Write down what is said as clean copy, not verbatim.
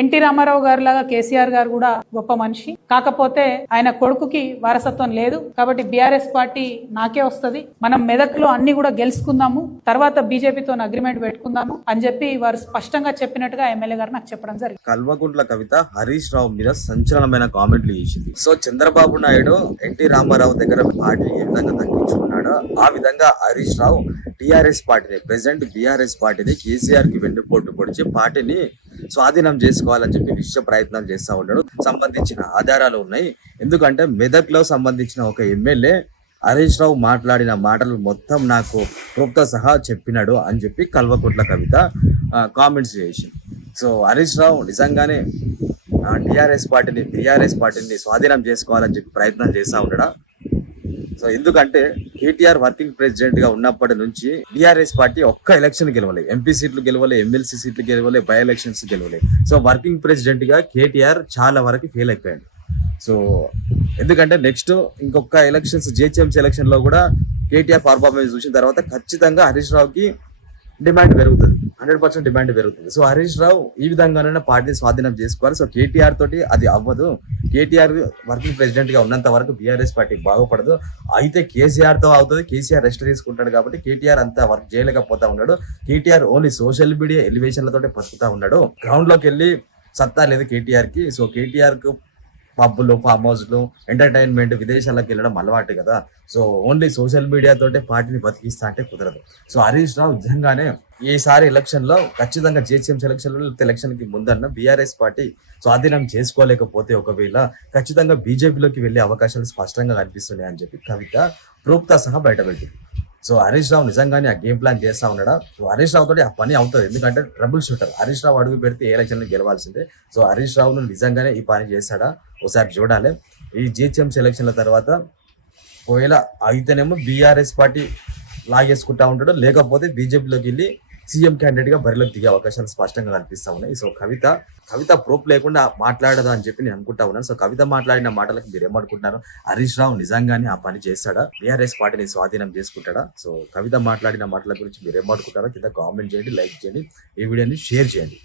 NT Ramarao గారు లాగా కేసీఆర్ గారు కూడా గొప్ప మనిషి, కాకపోతే ఆయన కొడుకుకి వారసత్వం లేదు కాబట్టి బీఆర్ఎస్ పార్టీ నాకే వస్తుంది, మనం మెదక్లో అన్ని కూడా గెలుచుకుందాము, తర్వాత బీజేపీతో అగ్రిమెంట్ పెట్టుకుందాము అని చెప్పి వారు స్పష్టంగా చెప్పినట్టుగా ఎమ్మెల్యే గారు నాకు చెప్పడం జరిగింది. కల్వకుంట్ల కవిత హరీష్ రావు మీద సంచలనమైన కామెంట్లు చేసింది. సో చంద్రబాబు నాయుడు ఎన్టీ రామారావు దగ్గర పార్టీ ఏ విధంగా తగ్గించుకున్నాడో ఆ విధంగా హరీష్ రావు టిఆర్ఎస్ పార్టీని, ప్రెసెంట్ బీఆర్ఎస్ పార్టీని కేసీఆర్ కి వెన్నుపోటు పొడిచి పార్టీని స్వాధీనం చేసుకోవాలని చెప్పి విశ్వ ప్రయత్నాలు చేస్తూ ఉంటాడు. సంబంధించిన ఆధారాలు ఉన్నాయి. ఎందుకంటే మెదక్ లో సంబంధించిన ఒక ఎమ్మెల్యే హరీష్ రావు మాట్లాడిన మాటలు మొత్తం నాకు ప్రూఫ్తో సహా చెప్పినాడు అని చెప్పి కల్వకుంట్ల కవిత కామెంట్స్ చేసింది. సో హరీష్ రావు నిజంగానే టిఆర్ఎస్ పార్టీని బీఆర్ఎస్ పార్టీని స్వాధీనం చేసుకోవాలని చెప్పి ప్రయత్నం చేస్తూ ఉంటాడా? సో ఎందుకంటే కేటీఆర్ వర్కింగ్ ప్రెసిడెంట్ గా ఉన్నప్పటి నుంచి బీఆర్ఎస్ పార్టీ ఒక్క ఎలక్షన్ గెలవలే, ఎంపీ సీట్లు గెలవలే, ఎమ్మెల్సీ సీట్లు గెలవలే, బై ఎలక్షన్స్ గెలవలే. సో వర్కింగ్ ప్రెసిడెంట్ గా కేటీఆర్ చాలా వరకు ఫెయిల్ అయిపోయాడు. సో ఎందుకంటే నెక్స్ట్ ఇంకొక ఎలక్షన్స్ జిహెచ్ఎంసీ ఎలక్షన్ లో కూడా కేటీఆర్ పర్ఫార్మెన్స్ చూసిన తర్వాత ఖచ్చితంగా హరీష్ రావుకి డిమాండ్ పెరుగుతుంది, 100% డిమాండ్ పెరుగుతుంది. సో హరీష్ రావు ఈ విధంగానే పార్టీని స్వాధీనం చేసుకోవాలి. సో కేటీఆర్ తోటి అది అవ్వదు. కేటీఆర్ వర్కింగ్ ప్రెసిడెంట్ గా ఉన్నంత వరకు బీఆర్ఎస్ పార్టీ బాగుపడదు. అయితే కేసీఆర్ తో అవుతుంది. కేసీఆర్ రెస్ట్ తీసుకుంటాడు కాబట్టి కేటీఆర్ అంతా వర్క్ చేయలేకపోతా ఉన్నాడు. కేటీఆర్ ఓన్లీ సోషల్ మీడియా ఎలివేషన్లతో బతుకుతా ఉన్నాడు. గ్రౌండ్ లోకి వెళ్ళి సత్తా లేదు కేటీఆర్ కి. సో కేటీఆర్ కు పబ్బులు, ఫామ్ హౌస్లు, ఎంటర్టైన్మెంట్, విదేశాలకు వెళ్ళడం అలవాటు కదా. సో ఓన్లీ సోషల్ మీడియా తోటే పార్టీని బతికిస్తా అంటే కుదరదు. సో హరీష్ రావు నిజంగానే ఈసారి ఎలక్షన్ లో ఖచ్చితంగా జిహెచ్ఎంసీ ఎలక్షన్ కి ముందన్న బీఆర్ఎస్ పార్టీ స్వాధీనం చేసుకోలేకపోతే ఒకవేళ ఖచ్చితంగా బీజేపీలోకి వెళ్లే అవకాశాలు స్పష్టంగా కనిపిస్తున్నాయి అని చెప్పి కవిత ప్రూఫ్తో సహా బయటపెట్టింది. సో హరీష్ రావు నిజంగానే ఆ గేమ్ ప్లాన్ చేస్తా ఉన్నాడా? సో హరీష్ రావు తోటి ఆ పని అవుతుంది. ఎందుకంటే ట్రబుల్ షూటర్ హరీష్ రావు అడుగు పెడితే ఏ ఎలక్షన్ గెలవాల్సిందే. సో హరీష్ రావును నిజంగానే ఈ పని చేస్తాడా ఒకసారి చూడాలి. ఈ జిహెచ్ఎంసీ ఎలక్షన్ల తర్వాత ఒకవేళ అయితేనేమో బీఆర్ఎస్ పార్టీ లాగేసుకుంటా ఉంటాడు, లేకపోతే బీజేపీలోకి వెళ్ళి సీఎం క్యాండిడేట్ గా బరిలోకి దిగే అవకాశాలు స్పష్టంగా కనిపిస్తా ఉన్నాయి. సో కవిత ప్రూఫ్ లేకుండా మాట్లాడదా అని చెప్పి నేను అనుకుంటా ఉన్నాను. సో కవిత మాట్లాడిన మాటలకు మీరు ఏమనుకుంటున్నారు? హరీష్ రావు నిజంగానే ఆ పని చేస్తాడా? బీఆర్ఎస్ పార్టీని స్వాధీనం చేసుకుంటాడా? సో కవిత మాట్లాడిన మాటల గురించి మీరు ఏమనుకుంటారో కింద కామెంట్ చేయండి, లైక్ చేయండి, ఈ వీడియోని షేర్ చేయండి.